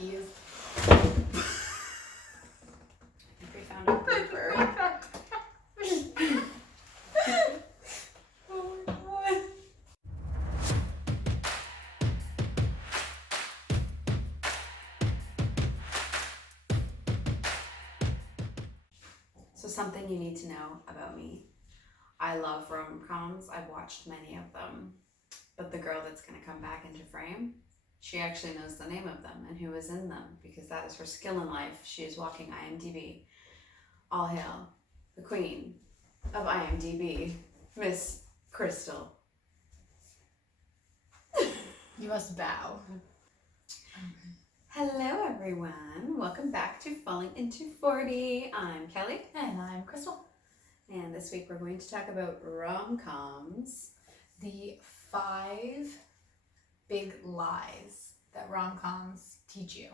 keys. I think we found a blooper. Oh my god. So something you need to know about me. I love rom-coms. I've watched many of them. But the girl that's going to come back into frame, she actually knows the name of them and who is in them because that is her skill in life. She is walking IMDb. All hail the queen of IMDb, Miss Crystal. You must bow. Hello everyone. Welcome back to Falling into 40. I'm Kelly. And I'm Crystal. And this week we're going to talk about rom-coms. The 5 big lies that rom-coms teach you.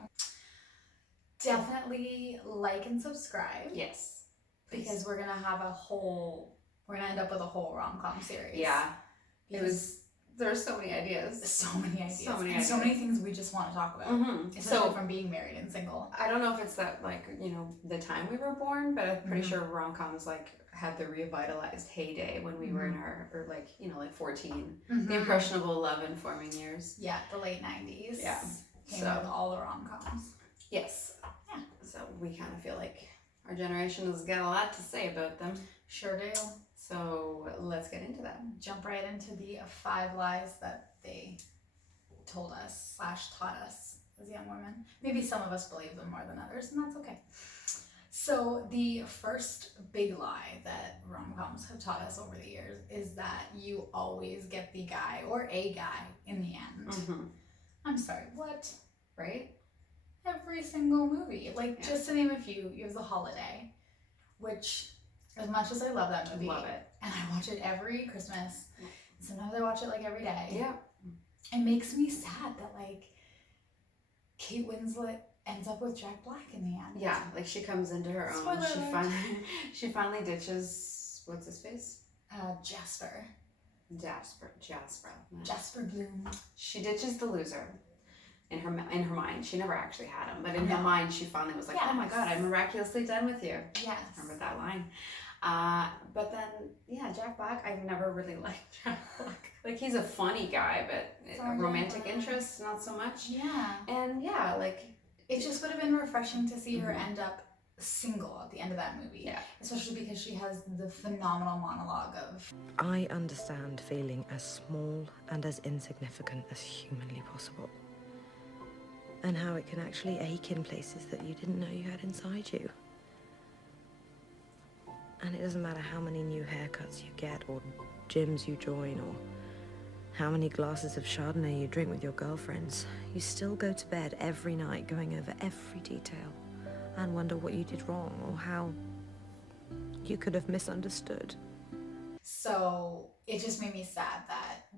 Definitely like and subscribe. Yes. Because we're gonna end up with a whole rom-com series. Yeah. There are so many ideas. So many ideas. So many and ideas. so many things we just want to talk about. Mm-hmm. Especially from being married and single. I don't know if it's that, the time we were born, but I'm pretty sure rom-coms, had the revitalized heyday when we were in our, 14. The impressionable love and forming years. Yeah, the late 90s. Yeah. Came with all the rom-coms. Yes. Yeah. So we kind of feel like our generation has got a lot to say about them. Sure do. So let's get into that. Jump right into the 5 lies that they told us / taught us as young women. Maybe some of us believe them more than others, and that's okay. So the first big lie that rom-coms have taught us over the years is that you always get the guy or a guy in the end. Mm-hmm. I'm sorry, what? Right? Every single movie. Just to name a few, you have The Holiday, which, as much as I love that movie, Love it. and I watch it every Christmas, sometimes I watch it every day. Yeah. It makes me sad that Kate Winslet ends up with Jack Black in the end. Yeah, she comes into her own. Spoiler She finally ditches, what's his face? Jasper Bloom. She ditches the loser. In her mind, she never actually had him, but in her mind, she finally was like, "Oh my God, I'm miraculously done with you." Yes. Remember that line? But then, Jack Black, I've never really liked Jack Black. He's a funny guy, but romantic interest, not so much. Yeah. And it just would have been refreshing to see her end up single at the end of that movie. Yeah. Especially because she has the phenomenal monologue of, I understand feeling as small and as insignificant as humanly possible. And how it can actually ache in places that you didn't know you had inside you. And it doesn't matter how many new haircuts you get, or gyms you join, or how many glasses of Chardonnay you drink with your girlfriends, you still go to bed every night going over every detail and wonder what you did wrong or how you could have misunderstood. So it just made me sad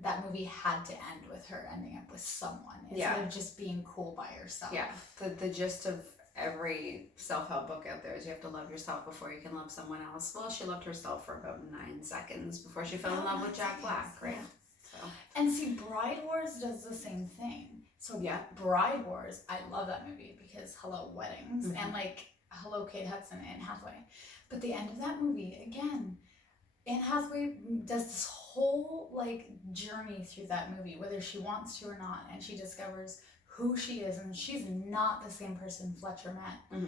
that movie had to end with her ending up with someone instead of just being cool by herself. Yeah, the gist of every self-help book out there is you have to love yourself before you can love someone else. Well, she loved herself for about 9 seconds before she fell in love with Jack Black, right? Yeah. So. And see, Bride Wars does the same thing. So Bride Wars, I love that movie because hello, weddings, and hello, Kate Hudson and Hathaway. But the end of that movie, again, Anne Hathaway does this whole journey through that movie, whether she wants to or not, and she discovers who she is, and she's not the same person Fletcher met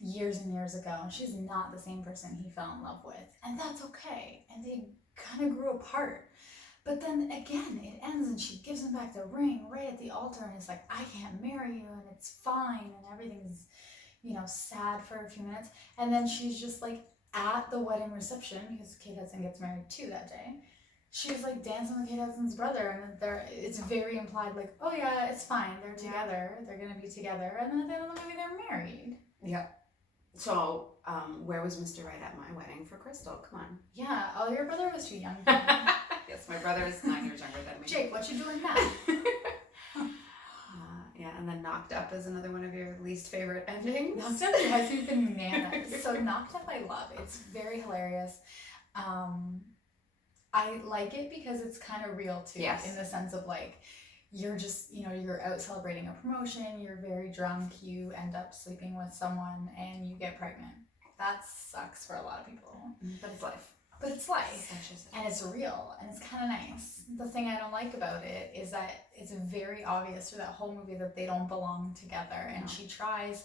years and years ago, and she's not the same person he fell in love with, and that's okay, and they kind of grew apart. But then again, it ends and she gives him back the ring right at the altar, and it's like, I can't marry you, and it's fine, and everything's, sad for a few minutes, and then she's just at the wedding reception, because Kate Hudson gets married too that day, she's dancing with Kate Hudson's brother, and it's very implied oh yeah, it's fine, they're together, they're gonna be together, and then at the end of the movie they're married. Yeah. So, where was Mr. Right at my wedding for Crystal? Come on. Yeah, your brother was too young. Yes, my brother is 9 years younger than me. Jake, what you doing now? And then Knocked Up is another one of your least favorite endings. Knocked Up has me bananas. So Knocked Up I love. It's very hilarious. I like it because it's kind of real too. Yes. In the sense of you're just, you're out celebrating a promotion, you're very drunk, you end up sleeping with someone and you get pregnant. That sucks for a lot of people. But it's life. But it's life, and it's real, and it's kind of nice. The thing I don't like about it is that it's very obvious through that whole movie that they don't belong together, and she tries,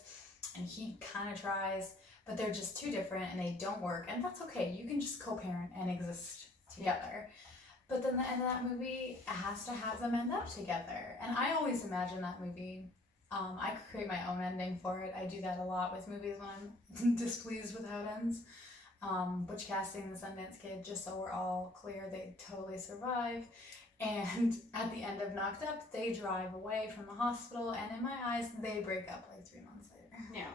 and he kind of tries, but they're just too different, and they don't work, and that's okay. You can just co-parent and exist together. But then the end of that movie has to have them end up together, and I always imagine that movie. I create my own ending for it. I do that a lot with movies when I'm displeased with how it ends. Butch Cassidy and the Sundance Kid, just so we're all clear, they totally survive. And at the end of Knocked Up, they drive away from the hospital, and in my eyes, they break up like 3 months later. Yeah.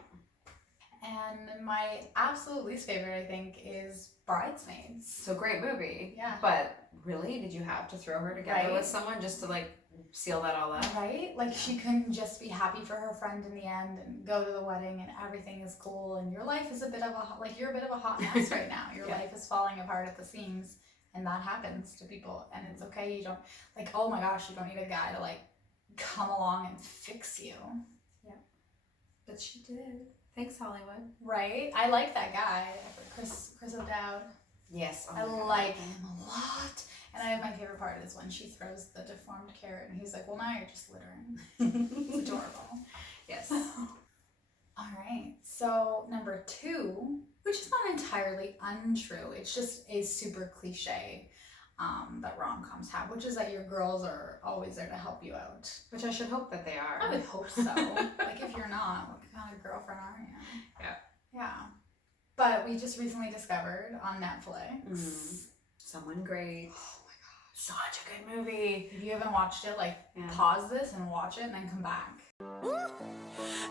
And my absolute least favorite, I think, is Bridesmaids. So great movie. Yeah. But really, did you have to throw her together with someone just to like seal that all up? Right? Like she couldn't just be happy for her friend in the end and go to the wedding and everything is cool and your life is you're a bit of a hot mess right now. Your life is falling apart at the seams, and that happens to people, and it's okay. You don't oh my gosh, you don't need a guy to like come along and fix you. Yeah. But she did. Thanks, Hollywood. Right? I like that guy, Chris O'Dowd. Yes. Oh I like him a lot. And my favorite part is when she throws the deformed carrot and he's like, well, now you're just littering. It's adorable. Yes. All right. So number 2, which is not entirely untrue. It's just a super cliche that rom-coms have, which is that your girls are always there to help you out. Which I should hope that they are. I would hope so. Like if you're not, what kind of girlfriend are you? Yeah. Yeah. But we just recently discovered on Netflix. Someone Great. Oh my god, such a good movie. If you haven't watched it, pause this and watch it and then come back.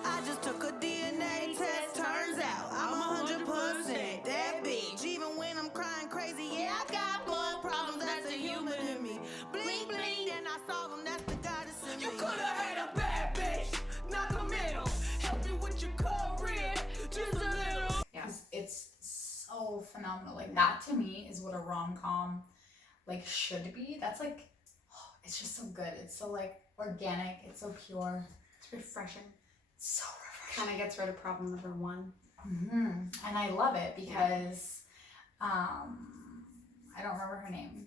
I just took a DNA test, turns out I'm 100% that bitch. Even when I'm crying crazy, yeah, I got more problems, that's a human in me. Bling bling, and I solve them, that's the goddess in me. You could've had a bad bitch, not the middle. Help you with your career, just a little. Yeah. It's so phenomenal. Like that to me is what a rom-com should be. That's it's just so good. It's so organic. It's so pure. It's refreshing. It's so refreshing. Kind of gets rid of problem number 1. And I love it because I don't remember her name.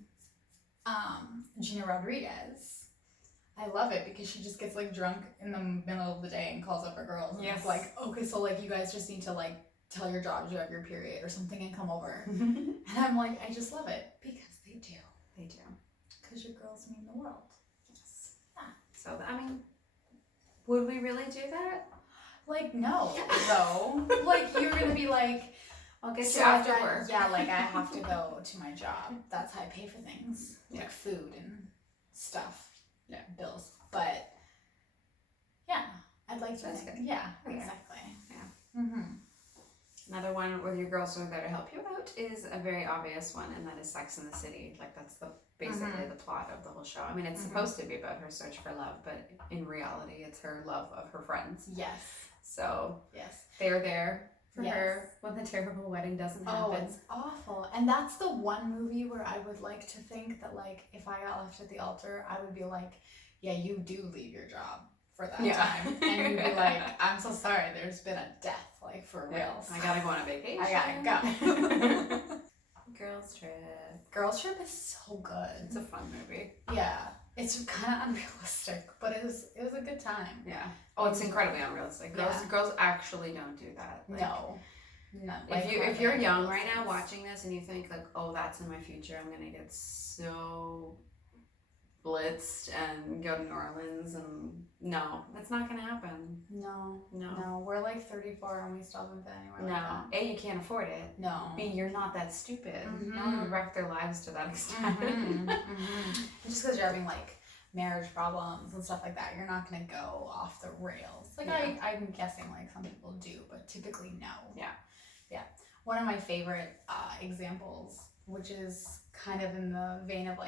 Gina Rodriguez. I love it because she just gets drunk in the middle of the day and calls up her girls. And it's okay, so you guys just need to tell your jobs you have your period or something and come over. And I'm I just love it because they do. They do. Because your girls mean the world. Yes. Yeah. So, I mean, would we really do that? No, though. You're going to be I'll get so you after work. Yeah, I have to go to my job. That's how I pay for things. Food and stuff. Yeah. Bills. But, yeah. I'd like to That's think. good. Yeah, Okay. exactly. Yeah. Another one where your girls are there to help you out is a very obvious one, and that is Sex in the City. That's basically the plot of the whole show. I mean, it's supposed to be about her search for love, but in reality, it's her love of her friends. Yes. So Yes. they're there for her when the terrible wedding doesn't happen. Oh, it's awful. And that's the one movie where I would like to think that if I got left at the altar, I would be yeah, you do leave your job for that time. And you'd be I'm so sorry, there's been a death, for real. I gotta go on a vacation. I gotta go. Girls Trip. Girls Trip is so good. It's a fun movie. Yeah. It's kind of unrealistic, but it was a good time. Yeah. Oh, it's incredibly unrealistic. Girls actually don't do that. No. If you're young right now watching this and you think oh, that's in my future, I'm gonna get so blitzed and go to New Orleans, and no, that's not gonna happen. No. No. We're 34 and we still haven't been anywhere like that. A, you can't afford it. No. B, you're not that stupid. No one would wreck their lives to that extent. Just because you're having marriage problems and stuff like that, you're not gonna go off the rails. I'm guessing some people do, but typically no. Yeah. One of my favorite examples, which is kind of in the vein of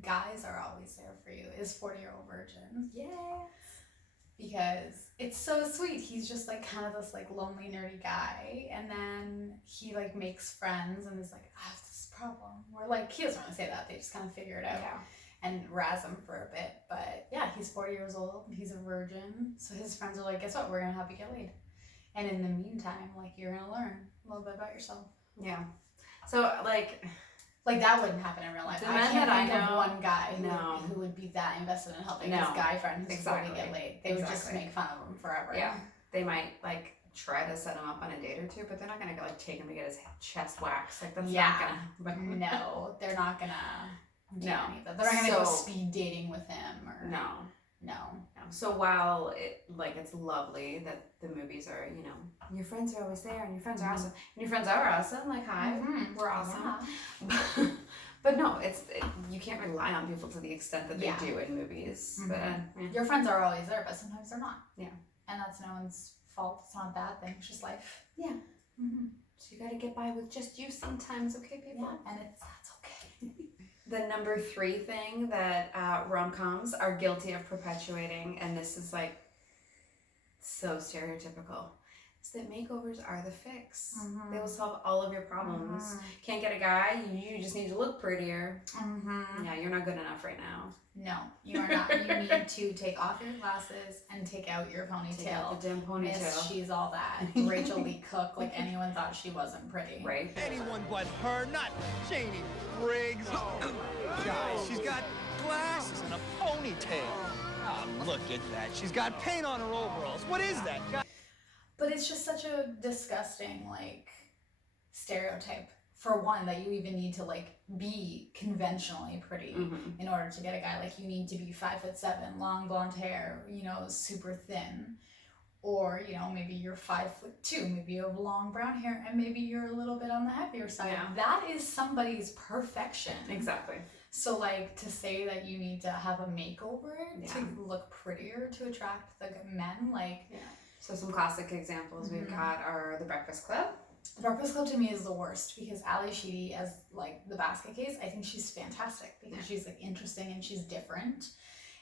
guys are always there for you, is 40-Year-Old Virgin. Yeah. Because it's so sweet. He's just kind of this lonely nerdy guy, and then he makes friends and is I have this problem. Where he doesn't really say that, they just kind of figure it out. Yeah. and razz him for a bit. But yeah, he's 40 years old. He's a virgin. So his friends are like, guess what? We're going to help you get laid. And in the meantime, like, you're going to learn a little bit about yourself. Yeah. So, like that wouldn't happen in real life. The I men can't that I think of know- one guy No. who would be that invested in helping No. his guy friend who's Exactly. 40 get laid. They would just Exactly. make fun of him forever. Yeah. They might, like, try to set him up on a date or two, but they're not gonna, like, take him to get his chest waxed. Like, that's not gonna happen. No, they're not gonna do No. any of that. They're not gonna go So- speed dating with him or No. No. So while it's lovely that the movies are, you know, your friends are always there and your friends are awesome and your friends are awesome, like, hi, we're awesome. Yeah. But no, you can't rely on people to the extent that they Yeah. do in movies. Mhm. But yeah. Your friends are always there, but sometimes they're not. Yeah. And that's no one's fault. It's not a bad thing. It's just life. Yeah. Mm-hmm. So you gotta get by with just you sometimes, okay, people? Yeah. And that's okay. The number 3 thing that rom-coms are guilty of perpetuating, and this is like so stereotypical, is that makeovers are the fix. Mhm. They will solve all of your problems. Can't get a guy, you just need to look prettier. Mm-hmm. Yeah, you're not good enough right now. No, you are not. You need to take off your glasses and take out your ponytail. Take out the damn Miss, ponytail. she's all that. Rachel Lee Cook, like anyone thought she wasn't pretty. Right? Anyone but her, not Janie Briggs. Guys, she's got glasses and a ponytail. Ah, look at that. She's got paint on her overalls. What is that? But it's just such a disgusting, like, stereotype. For one, that you even need to, like, be conventionally pretty Mhm. in order to get a guy. Like, you need to be 5'7", long blonde hair, you know, super thin. Or, you know, maybe you're 5'2", maybe you have long brown hair, and maybe you're a little bit on the heavier side. Yeah. That is somebody's perfection. Exactly. So, like, to say that you need to have a makeover Yeah. to look prettier to attract the men, like... Yeah. So some classic examples we've Mhm. got are The Breakfast Club. The Breakfast Club to me is the worst because Ali Sheedy as like the basket case, I think she's fantastic because she's like interesting and she's different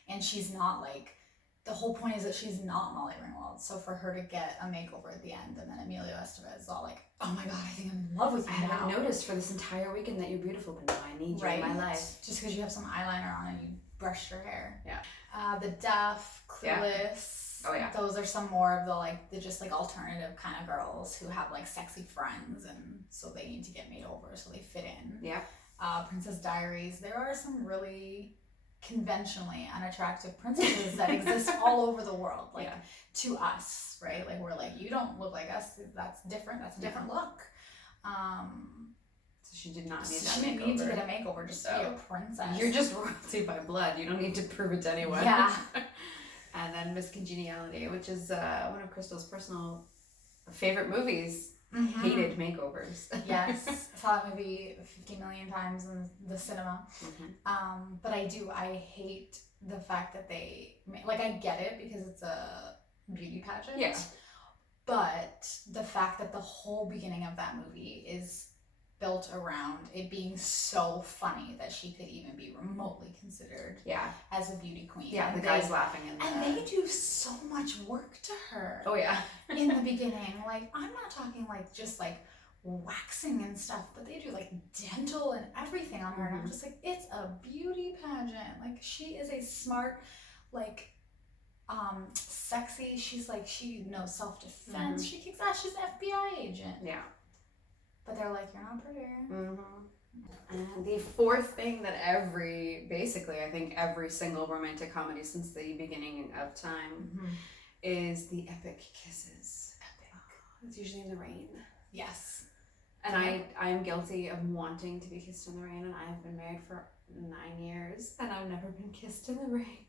and she's not like, the whole point is that she's not Molly Ringwald. So for her to get a makeover at the end and then Emilio Estevez is all like, oh my god, I think I'm in love with you I now. haven't noticed for this entire weekend that you're beautiful, but now I need you Right? in my life. Just because you have some eyeliner on and you brushed your hair. Yeah. The Deaf, Clueless. Oh, yeah. Those are some more of the just like alternative kind of girls who have like sexy friends and so they need to get made over so they fit in. Yeah. Princess Diaries. There are some really conventionally unattractive princesses that exist all over the world. Like Yeah. to us, right? Like we're like, you don't look like us. That's different. That's a different look. So she did not need So that she didn't makeover. need to get a makeover just to be a princess. You're just royalty by blood. You don't need to prove it to anyone. Yeah. And then Miss Congeniality, which is one of Crystal's personal favorite movies. Mhm. Hated makeovers. Yes, saw that movie 50 million times in the cinema. Mhm. But I hate the fact that like I get it because it's a beauty pageant. Yeah. But the fact that the whole beginning of that movie is built around it being so funny that she could even be remotely considered Yeah. as a beauty queen. Yeah, And the guy's laughing in and they do so much work to her Oh yeah. in the beginning. Like, I'm not talking like just like waxing and stuff, but they do like dental and everything on her. And I'm just like, it's a beauty pageant. Like, she is a smart, like, sexy. She's like, she knows self-defense. She kicks ass. She's an FBI agent. Yeah. But they're like, you're not prettier. And the fourth thing that I think every single romantic comedy since the beginning of time is the epic kisses. Epic. It's usually in the rain. Yes. And I'm guilty of wanting to be kissed in the rain, and I have been married for 9 years, and I've never been kissed in the rain.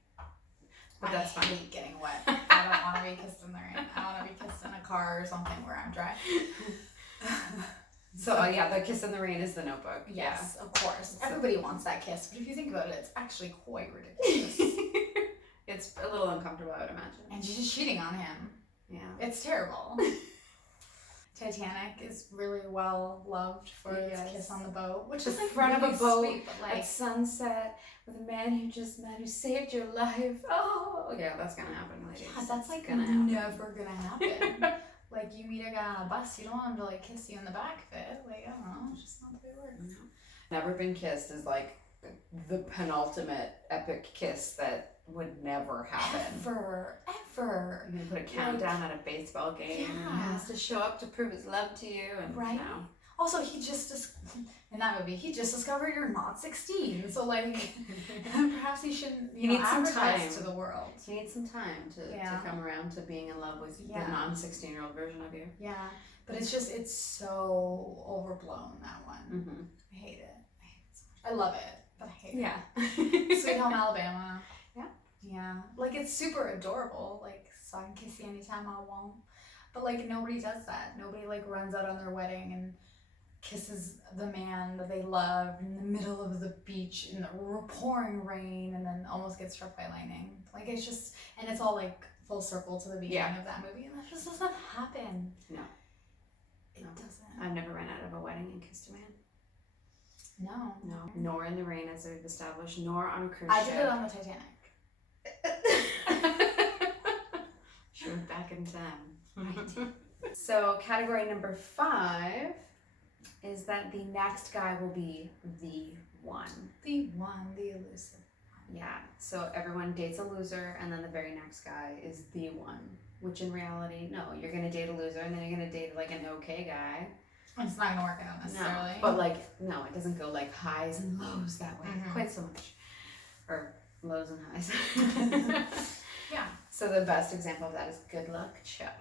But that's I fine. hate getting wet. I don't want to be kissed in the rain. I want to be kissed in a car or something where I'm dry. So yeah, the kiss in the rain is The Notebook. Yes, of course. Everybody wants that kiss, but if you think about it, it's actually quite ridiculous. It's a little uncomfortable, I would imagine. And she's just cheating on him. Yeah. It's terrible. Titanic is really well loved for its kiss on the boat, which is The like front really of a boat sweet, but like at sunset with a man who saved your life. Oh, yeah, that's gonna happen, ladies. yeah, that's like It's gonna happen. never gonna happen. Like, you meet a guy on a bus, you don't want him to like kiss you in the back of it. Like, I don't know, it's just not the way it works. Never been kissed is like the penultimate epic kiss that would never happen. Ever. You're gonna put a countdown at a baseball game, and he has to show up to prove his love to you, and right? no. Also, in that movie, he just discovered you're not 16, so like, perhaps he shouldn't, He needs some advertise time to the world. He needs some time to come around to being in love with the non-16-year-old version of you. Yeah, but it's so overblown, that one. Mm-hmm. I hate it so much. I love it, but I hate it. Sweet Home Alabama. Yeah. Yeah, like it's super adorable, like, so I can kiss you anytime I want. But like nobody does that. Nobody like runs out on their wedding and kisses the man that they love in the middle of the beach in the pouring rain and then almost gets struck by lightning. Like it's just, and it's all like full circle to the beginning of that movie, and that just doesn't happen. No. It doesn't. I've never ran out of a wedding and kissed a man. No. Nor in the rain, as we've established, nor on a cruise I ship. did it on the Titanic. She went back in time. So category number 5 is that the next guy will be the one. The one, the elusive. Yeah, so everyone dates a loser, and then the very next guy is the one. Which in reality, no, you're gonna date a loser, and then you're gonna date like an okay guy. It's not gonna work out necessarily. No, but like, no, it doesn't go like highs and lows that way quite so much. Or lows and highs. Yeah. So the best example of that is Good Luck Chuck.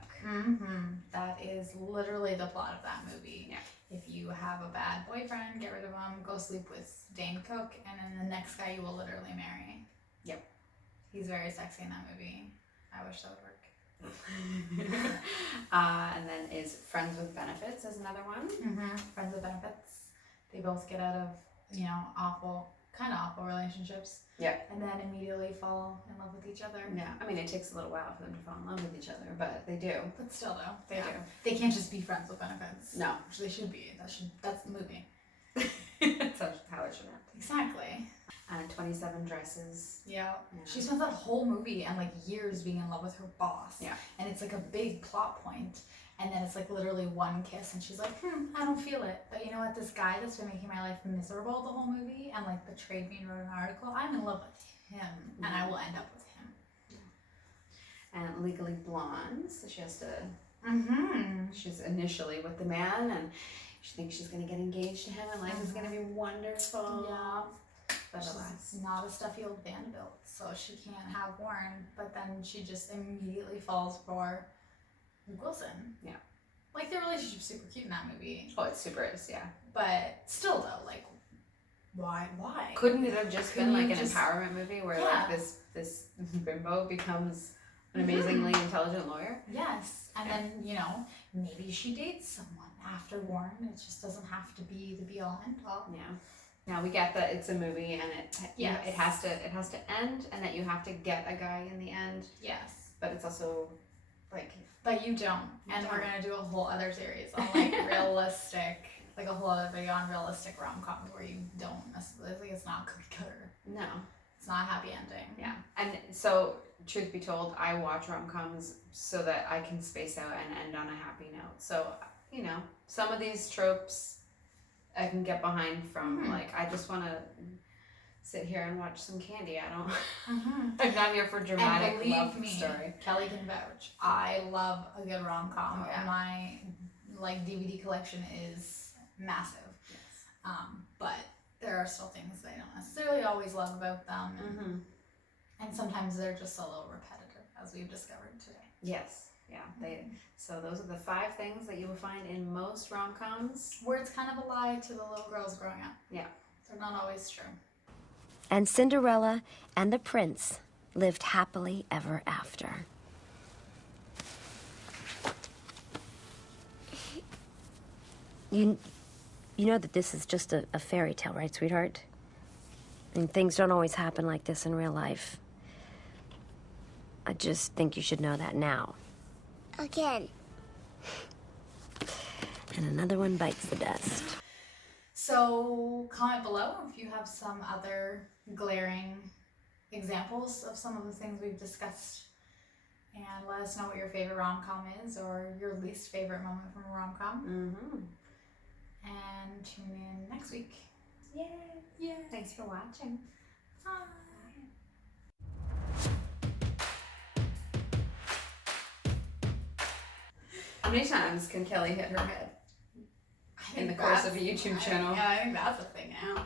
That is literally the plot of that movie. Yeah. If you have a bad boyfriend, get rid of him, go sleep with Dane Cook, and then the next guy you will literally marry. Yep. He's very sexy in that movie. I wish that would work. And then is Friends with Benefits is another one. Friends with Benefits. They both get out of, kind of awful relationships. Yeah. And then immediately fall in love with each other. Yeah. I mean, it takes a little while for them to fall in love with each other, but they do. But still, though, they Yeah. do. They can't just be friends with benefits. No. Which they should be. That's the movie. That's how it should end. Exactly. And 27 Dresses. Yeah. Yeah. She spends that whole movie and like years being in love with her boss. Yeah. And it's like a big plot point. And then it's like literally one kiss and she's like, I don't feel it. But you know what? This guy that's been making my life miserable the whole movie and like betrayed me and wrote an article, I'm in love with him. And I will end up with him. And Legally Blonde. So she has to, she's initially with the man and she thinks she's going to get engaged to him and life is going to be wonderful. Yeah. But She's alas. not a stuffy old Vanderbilt, so she can't have Warren. But then she just immediately falls for Luke Wilson. Yeah. Like, their relationship's super cute in that movie. Oh, it super is, yeah. But still, though, like, why? Couldn't it have just been Couldn't like you an just- empowerment movie where Yeah. like this bimbo becomes an amazingly intelligent lawyer? Yes. And then, maybe she dates someone after Warren. It just doesn't have to be the be-all, end-all. Yeah. Now we get that it's a movie and it has to end and that you have to get a guy in the end, Yes. but it's also like But you don't. And we're going to do a whole other series on, like, realistic, like a whole other video on realistic rom-coms where you don't necessarily, like, it's not cookie cutter. no. It's not a happy ending. Yeah. And so truth be told, I watch rom-coms so that I can space out and end on a happy note. So, some of these tropes I can get behind from like I just want to sit here and watch some candy. I don't I'm not here for dramatic And believe love me, story. Kelly can vouch. I love a good rom-com. Oh, yeah. And my DVD collection is massive. Yes. But there are still things that I don't necessarily always love about them. And sometimes they're just a little repetitive, as we've discovered today. Yes. Yeah. So those are the 5 things that you will find in most rom-coms. Where it's kind of a lie to the little girls growing up. Yeah. They're not always true. And Cinderella and the prince lived happily ever after. You know that this is just a fairy tale, right, sweetheart? And things don't always happen like this in real life. I just think you should know that now. Again. And another one bites the dust. So comment below if you have some other glaring examples of some of the things we've discussed. And let us know what your favorite rom-com is or your least favorite moment from a rom-com. And tune in next week. Yeah. Thanks for watching. Bye. How many times can Kelly hit her head in the course of a YouTube channel? Yeah, I think that's a thing now.